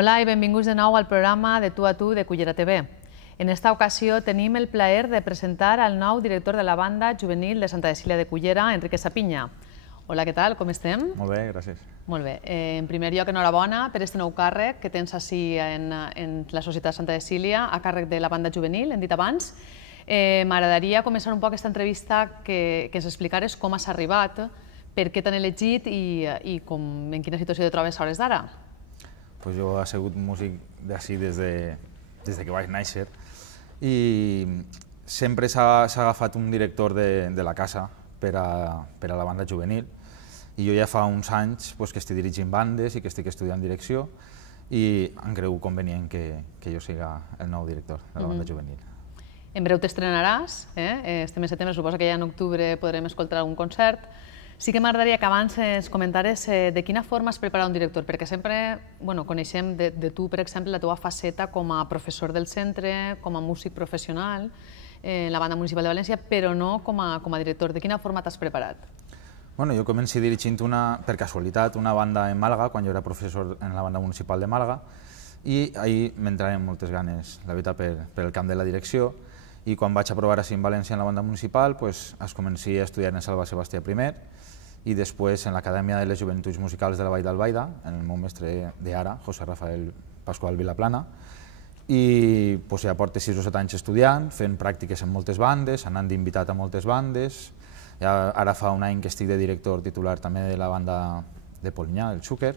Hola i benvinguts de nou al programa de Tu a Tu de Cullera TV. En esta ocasió tenim el plaer de presentar al nou director de la banda juvenil de Santa Cecília de Cullera, Enrique Sapinya. Hola, què tal? Com estem? Molt bé, gràcies. Molt bé. En primer lloc, enhorabona per aquest nou càrrec que tens així en la Societat Santa Cecília, a càrrec de la banda juvenil, hem dit abans. M'agradaria començar un poc aquesta entrevista que ens explicares com has arribat, per què t'han elegit i en quina situació te trobes a hores d'ara. Jo he sigut músic d'ací des que vaig néixer i sempre s'ha agafat un director de la casa per a la banda juvenil i jo ja fa uns anys que estic dirigint bandes i que estic estudiant direcció i em creu convenient que jo siga el nou director de la banda juvenil. En breu t'estrenaràs, este mes de setembre, suposo que ja en octubre podrem escoltar algun concert. Sí que m'agradaria que abans ens comentares de quina forma has preparat un director, perquè sempre coneixem de tu, per exemple, la teva faceta com a professor del centre, com a músic professional en la banda municipal de València, però no com a director. De quina forma t'has preparat? Jo començo dirigint per casualitat una banda en Màlaga, quan jo era professor en la banda municipal de Màlaga, i ahir m'entraven moltes ganes, la veritat, per el camp de la direcció, i quan vaig aprovar així en València en la banda municipal, es comenci a estudiar en Salva Sebastià I, i després en l'Acadèmia de les Joventuts Musicals de la Vall d'Albaida, en el meu mestre d'ara, José Rafael Pascual Vilaplana, i ja porto 6 o 7 anys estudiant, fent pràctiques en moltes bandes, anant d'invitat a moltes bandes. Ara fa un any que estic de director titular també de la banda de Polinyà, el Xúquer,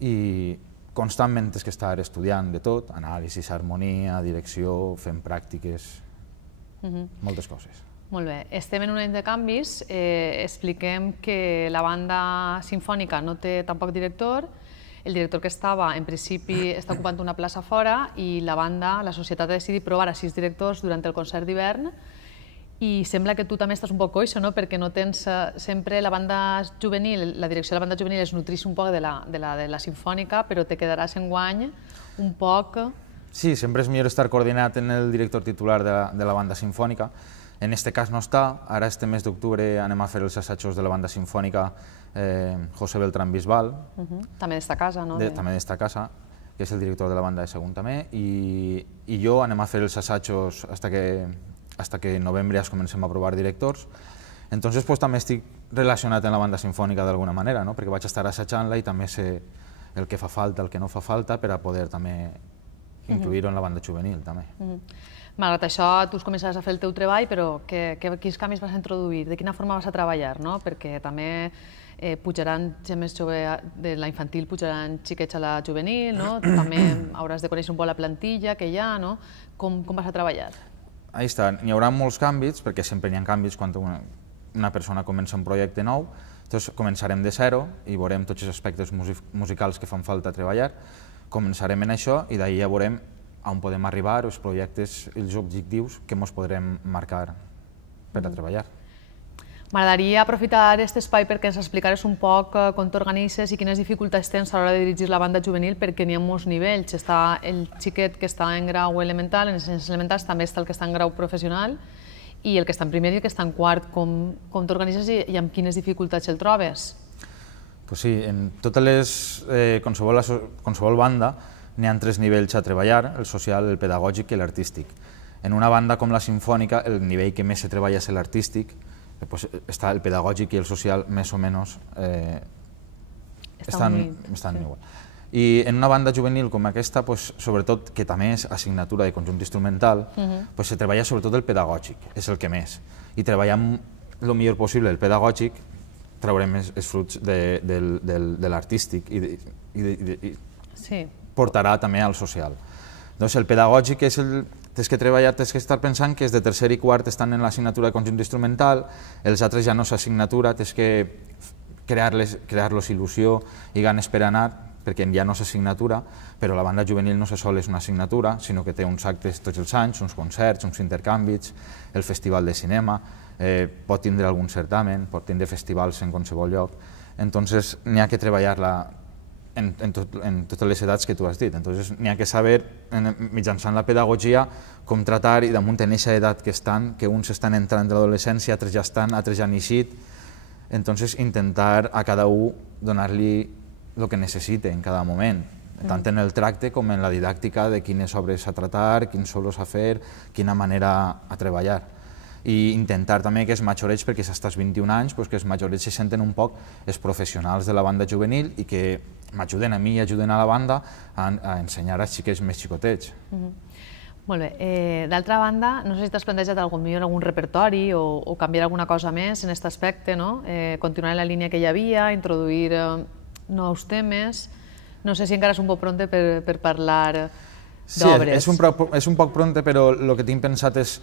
i constantment és que estar estudiant de tot, anàlisis, harmonia, direcció, fent pràctiques, moltes coses. Molt bé. Estem en un any de canvis. Expliquem que la banda sinfònica no té tampoc director. El director que estava, en principi, està ocupant una plaça fora i la banda, la societat ha decidit provar a 6 directors durant el concert d'hivern i sembla que tu també estàs un poc coixo, perquè no tens sempre la banda juvenil, la direcció de la banda juvenil es nutreix un poc de la sinfònica, però te quedaràs enguany un poc... Sí, sempre és millor estar coordinat en el director titular de la banda sinfònica. En aquest cas no està. Ara, este mes d'octubre, anem a fer els assajos de la banda sinfònica José Beltrán Bisbal. També d'esta casa, no? També d'esta casa, que és el director de la banda de segon també. I jo anem a fer els assajos hasta que en novembre ja comencem a provar directors. Entonces també estic relacionat amb la banda sinfònica d'alguna manera, perquè vaig estar assajant-la i també sé el que fa falta, el que no fa falta, per a poder també incluir-ho en la banda juvenil. Malgrat això, tu començaràs a fer el teu treball, però quins canvis vas introduir? De quina forma vas a treballar? Perquè també pujaran gent més jove de la infantil, pujaran xiquets a la juvenil, també hauràs de conèixer un poc la plantilla que hi ha, com vas a treballar? Ahí està, n'hi haurà molts canvis, perquè sempre n'hi ha canvis quan una persona comença un projecte nou, llavors començarem de zero i veurem tots els aspectes musicals que fan falta treballar, començarem en això i d'ahir ja veurem on podem arribar, els projectes i els objectius que ens podrem marcar per a treballar. M'agradaria aprofitar aquest espai perquè ens explicares un poc com t'organitzes i quines dificultats tens a l'hora de dirigir la banda juvenil, perquè n'hi ha molts nivells. Està el xiquet que està en grau elemental, en els elementals també està el que està en grau professional i el que està en primer i el que està en quart. Com t'organitzes i amb quines dificultats el trobes? Sí, en qualsevol banda n'hi ha 3 nivells a treballar, el social, el pedagògic i l'artístic. En una banda com la sinfònica, el nivell que més se treballa és l'artístic, està el pedagògic i el social més o menys estan igual. I en una banda juvenil com aquesta, sobretot que també és assignatura de conjunt instrumental, se treballa sobretot el pedagògic, és el que més. I treballant el millor possible el pedagògic, traurem els fruits de l'artístic i portarà també al social. Doncs el pedagògic és tens que treballar, tens que estar pensant que els de tercer i quart estan en l'assignatura de conjunt instrumental, els altres ja no és assignatura, tens que crear-los il·lusió i ganes per anar, perquè ja no és assignatura, però la banda juvenil no se sol és una assignatura, sinó que té uns actes tots els anys, uns concerts, uns intercanvis, el festival de cinema, pot tindre algun certamen, pot tindre festivals en qualsevol lloc, entonces n'hi ha que treballar-la en totes les edats que tu has dit. Entonces n'hi ha que saber, mitjançant la pedagogia, com tratar i damunt en aquesta edat que estan, que uns estan entrant de l'adolescència, altres ja estan, altres ja han eixit, entonces intentar a cada un donar-li el que necessite en cada moment. tant en el tracte com en la didàctica de quines obres a tractar, quins solos a fer, quina manera a treballar. I intentar també que els majorets, perquè s'estàs 21 anys, que els majorets se senten un poc els professionals de la banda juvenil i que m'ajuden a mi i ajuden a la banda a ensenyar als xiquets més xicotets. Molt bé. D'altra banda, no sé si t'has plantejat algun repertori o canviar alguna cosa més en aquest aspecte, continuar en la línia que hi havia, introduir nous temes. No sé si encara és un poc pronte per parlar d'obres. Sí, és un poc pronte, però el que tinc pensat és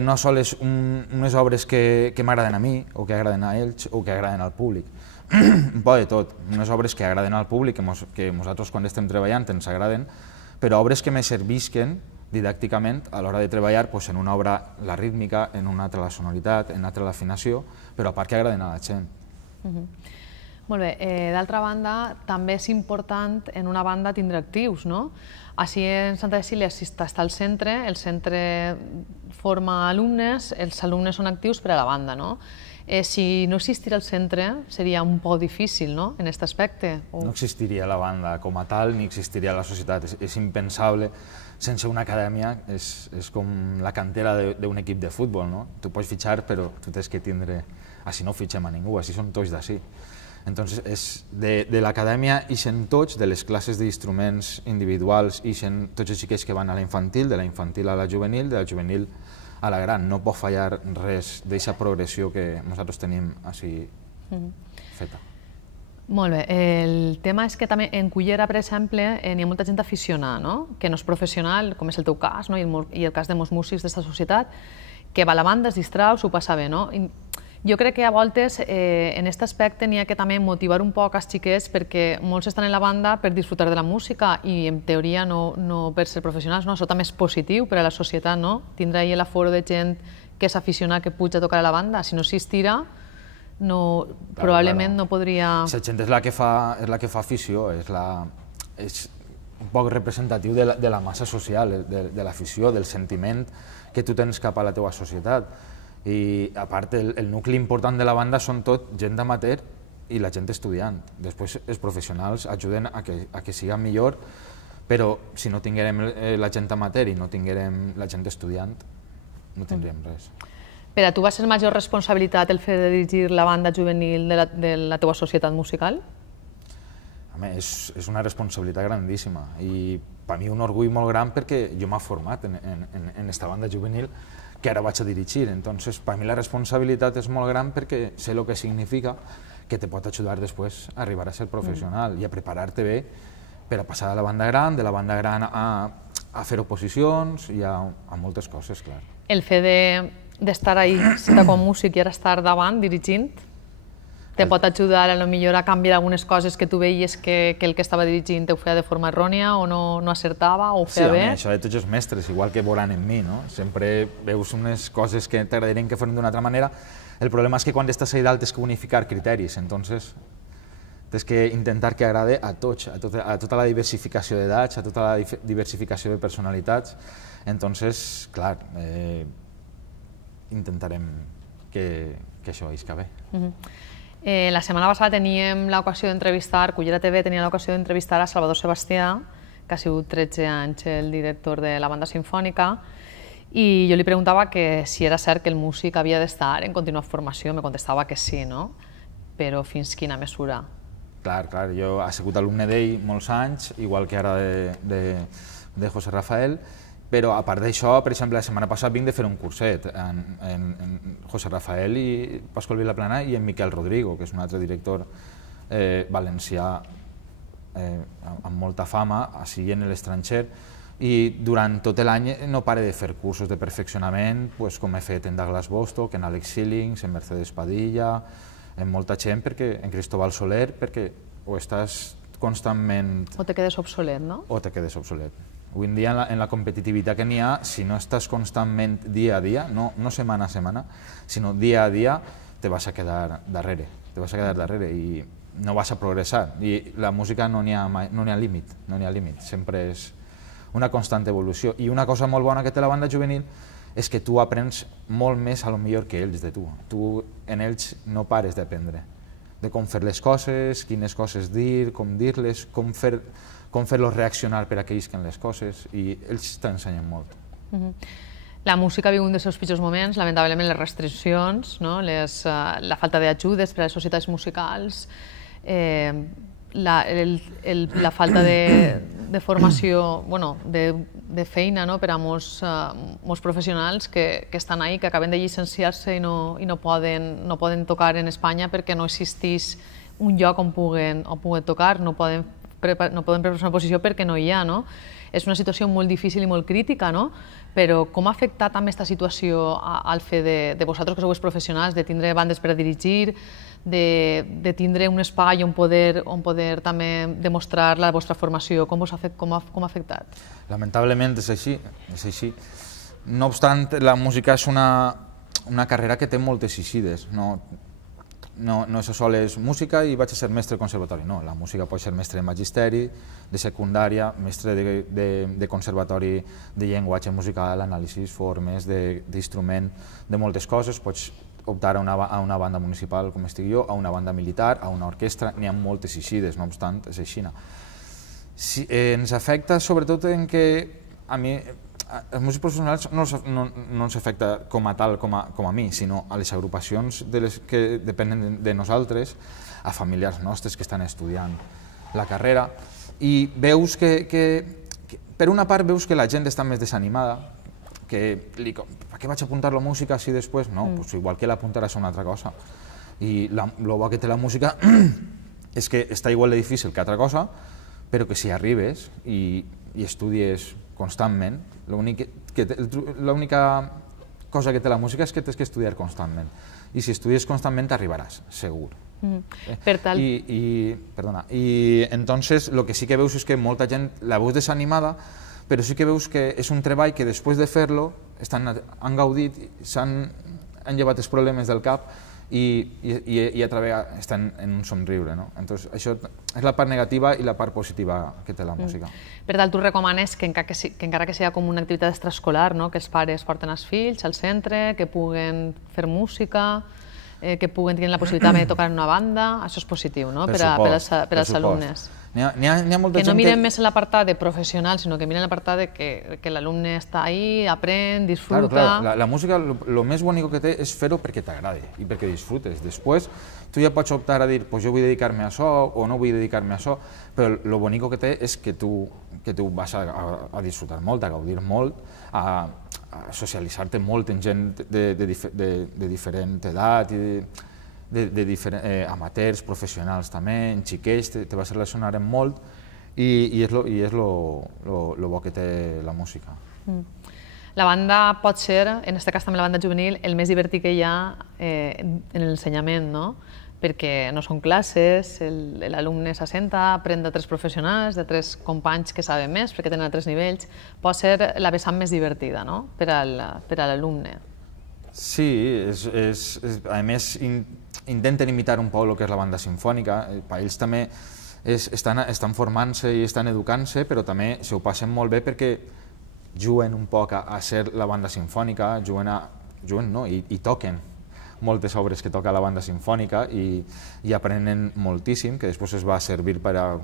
no sols unes obres que m'agraden a mi, o que agraden a ells, o que agraden al públic. Un poc de tot. Unes obres que agraden al públic, que nosaltres quan estem treballant ens agraden, però obres que me servisquen didàcticament a l'hora de treballar en una obra la rítmica, en una altra la sonoritat, en una altra l'afinació, però a part que agraden a la gent. Molt bé, d'altra banda, també és important en una banda tindre actius, no? Així en Santa Cecília està el centre forma alumnes, els alumnes són actius per a la banda, no? Si no existira el centre seria un poc difícil, no?, en aquest aspecte. No existiria la banda com a tal, ni existiria la societat. És impensable. Sense una acadèmia és com la cantera d'un equip de futbol, no? Tu pots fitxar, però tu tens que tindre... Així no fitxem a ningú, així són tots d'ací. Entonces, de l'acadèmia ixen tots, de les classes d'instruments individuals ixen tots els xiquets que van a la infantil, de la infantil a la juvenil, de la juvenil a la gran. No pot fallar res d'aquesta progressió que nosaltres tenim així feta. Molt bé. El tema és que també en Cullera, per exemple, n'hi ha molta gent aficionada, no?, que no és professional, com és el teu cas, i el cas de molts músics d'esta societat, que va a la banda, es distrau, s'ho passa bé, no? Jo crec que a voltes en aquest aspecte n'hi ha que també motivar un poc els xiquets, perquè molts estan en la banda per disfrutar de la música i en teoria no per ser professionals, no? Això també és positiu per a la societat, no? Tindre ahí l'aforo de gent que és aficionada, que puja a tocar a la banda. Si no existira, probablement no podria... La gent és la que fa afició, és un poc representatiu de la massa social, de l'afició, del sentiment que tu tens cap a la teva societat. I a part, el nucli important de la banda són tot gent amateur i la gent estudiant. Després els professionals ajuden a que siga millor, però si no tinguérem la gent amateur i no tinguérem la gent estudiant, no tindríem res. Per a tu va ser major responsabilitat el fet de dirigir la banda juvenil de la teva societat musical? És una responsabilitat grandíssima i per mi un orgull molt gran perquè jo m'he format en aquesta banda juvenil que ara vaig a dirigir. Entonces, per mi la responsabilitat és molt gran perquè sé el que significa, que te pot ajudar després a arribar a ser professional i a preparar-te bé per a passar de la banda gran a fer oposicions i a moltes coses, clar. El fet d'estar ahí, estar com músic i ara estar davant, dirigint, te pot ajudar a canviar algunes coses que tu veies que el que estava dirigint ho feia de forma errònia o no acertava o ho feia bé? Sí, això de tots els mestres, igual que veuran en mi, no? Sempre veus unes coses que t'agradarien que foren d'una altra manera. El problema és que quan estàs allà dalt tens que unificar criteris, entonces tens que intentar que agrade a tots, a tota la diversificació d'edats, a tota la diversificació de personalitats. Entonces, clar, intentarem que això isca bé. La setmana passada teníem l'ocasió d'entrevistar, Cullera TV tenia l'ocasió d'entrevistar a Salvador Sebastià, que ha sigut 13 anys el director de la banda sinfònica, i jo li preguntava que si era cert que el músic havia d'estar en contínua formació. Me contestava que sí, no? Però fins quina mesura? Clar, jo he sigut alumne d'ell molts anys, igual que ara de José Rafael, però a part d'això, per exemple, la setmana passada vinc de fer un curset en José Rafael i Pasqual Vilaplana i en Miquel Rodrigo, que és un altre director valencià amb molta fama, així en l'estranger, i durant tot l'any no pare de fer cursos de perfeccionament, com he fet en Douglas Bostock, en Alex Schillings, en Mercedes Padilla, en molta gent, en Cristóbal Soler, perquè o estàs constantment... O te quedes obsolet, no? O te quedes obsolet. Avui en dia, en la competitivitat que n'hi ha, si no estàs constantment dia a dia, no setmana a setmana, sinó dia a dia, te vas a quedar darrere. Te vas a quedar darrere i no vas a progressar. I la música no n'hi ha límit, sempre és una constant evolució. I una cosa molt bona que té la banda juvenil és que tu aprens molt més a lo millor que ells de tu. Tu en ells no pares d'aprendre, de com fer les coses, quines coses dir, com dir-les, com com fer-los reaccionar per a que isquen les coses, i ells t'ensenyen molt. La música viu un dels seus pitjors moments, lamentablement les restriccions, la falta d'ajudes per a les societats musicals, la falta de formació, de feina per a molts professionals que estan ahí, que acaben de llicenciar-se i no poden tocar en Espanya perquè no existeix un lloc on puguen tocar, no poden preparar-se una posició perquè no hi ha. És una situació molt difícil i molt crítica, però com ha afectat també aquesta situació al fet de vosaltres, que sou els professionals, de tindre bandes per a dirigir, de tindre un espai on poder també demostrar la vostra formació? Com ha afectat? Lamentablement és així. No obstant, la música és una carrera que té moltes eixides. No és sols música i vaig a ser mestre de conservatori. No, la música pot ser mestre de magisteri, de secundària, mestre de conservatori de llenguatge musical, anàlisis, formes, d'instrument, de moltes coses. Pots optar a una banda municipal, com estic jo, a una banda militar, a una orquestra. N'hi ha moltes eixides, no obstant, és així. Ens afecta sobretot en que a mi els músics professionals no ens afecta com a tal, com a mi, sinó a les agrupacions que depenen de nosaltres, a familiars nostres que estan estudiant la carrera, i veus per una part veus que la gent està més desanimada, que per què vaig apuntar la música si després? No, igual que l'apuntaràs a una altra cosa. I el bo que té la música és que està igual de difícil que altra cosa, però que si arribes i estudies constantment, l'única cosa que té la música és que tens que estudiar constantment. I si estudies constantment t'arribaràs, segur. I entonces el que sí que veus és que molta gent la veus desanimada, però sí que veus que és un treball que després de fer-lo han gaudit, han llevat els problemes del cap i a través estan en un somriure. Entonces, això és la part negativa i la part positiva que té la música. Per tant, tu recomanes que encara que sigui com una activitat extraescolar, que els pares porten els fills al centre, que puguen fer música, que puguen tenir la possibilitat de tocar en una banda, això és positiu per als alumnes. Que no miren més en l'apartat de professional, sinó que miren l'apartat de que l'alumne està ahí, aprèn, disfruta... La música, el més bonic que té és fer-ho perquè t'agradi i perquè disfrutes. Després, tu ja pots optar a dir jo vull dedicar-me a això o no vull dedicar-me a això, però el bonic que té és que tu vas a disfrutar molt, a gaudir molt, a socialitzar-te molt amb gent de diferent edat i amateurs, professionals també, en xiquets, te vas relacionar molt i és el bo que té la música. La banda pot ser, en aquest cas també la banda juvenil, el més divertit que hi ha en l'ensenyament, perquè no són classes, l'alumne s'assenta, aprèn d'altres professionals, d'altres companys que saben més, perquè tenen altres nivells. Pot ser la vessant més divertida per a l'alumne. Sí, a més intenten imitar un poc el que és la banda sinfònica. Ells també estan formant-se i estan educant-se, però també s'ho passen molt bé perquè juguen un poc a ser la banda sinfònica, i toquen moltes obres que toca la banda sinfònica i aprenen moltíssim, que després es va servir per a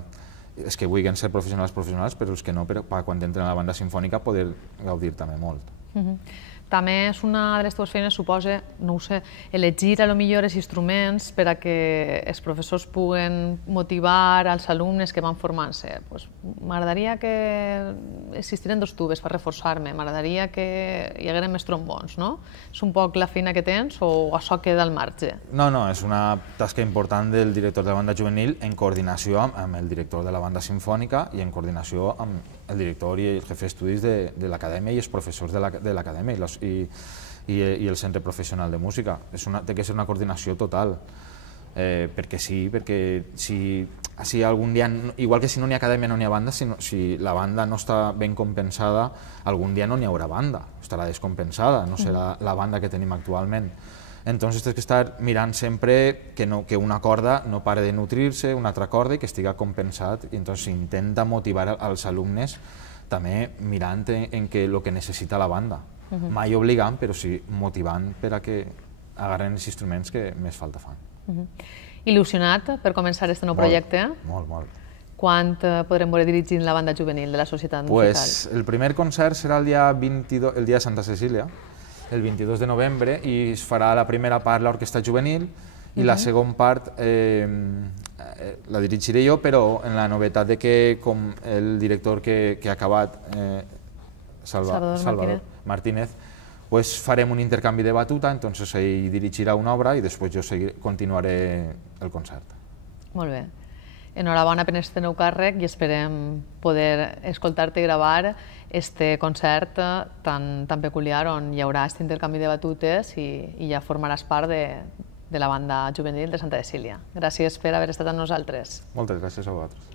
els que vulguin ser professionals, però els que no, per quan entren a la banda sinfònica poder gaudir també molt. També és una de les teves feines, suposa, no ho sé, elegir a lo millor els instruments per a que els professors puguen motivar als alumnes que van formant-se. M'agradaria que existiren dos tubes per reforçar-me, m'agradaria que hi hagueren més trombons, no? És un poc la feina que tens o això queda al marge? No, és una tasca important del director de la banda juvenil en coordinació amb el director de la banda sinfònica i en coordinació amb el director i el jefe d'estudis de l'acadèmia i els professors de l'acadèmia i el centre professional de música. Té que ser una coordinació total, perquè si algun dia, igual que si no n'hi ha acadèmia no n'hi ha banda, si la banda no està ben compensada, algun dia no n'hi haurà banda, estarà descompensada, no serà la banda que tenim actualment. Entonces tens que estar mirant sempre que una corda no pare de nutrir-se, una altra corda, i que estiga compensat, i entonces s'intenta motivar als alumnes també mirant en el que necessita la banda. Mai obligant, però sí motivant per a que agarren els instruments que més falta fan. Il·lusionat per començar aquest nou projecte? Molt, molt. Quan podrem veure dirigint la banda juvenil de la Societat Musical? Pues el primer concert serà el dia 22, el dia de Santa Cecília, el 22 de novembre, i es farà la primera part l'orquestra juvenil i la segona part la dirigiré jo, però en la novetat de que com el director que ha acabat, Salvador Martínez, pues farem un intercanvi de batuta, entonces ell dirigirà una obra i després jo continuaré el concert. Molt bé. Enhorabona per este nou càrrec i esperem poder escoltar-te i gravar este concert tan peculiar on hi haurà aquest intercanvi de batutes i ja formaràs part de la banda juvenil de Santa Cecília. Gràcies per haver estat amb nosaltres. Moltes gràcies a vosaltres.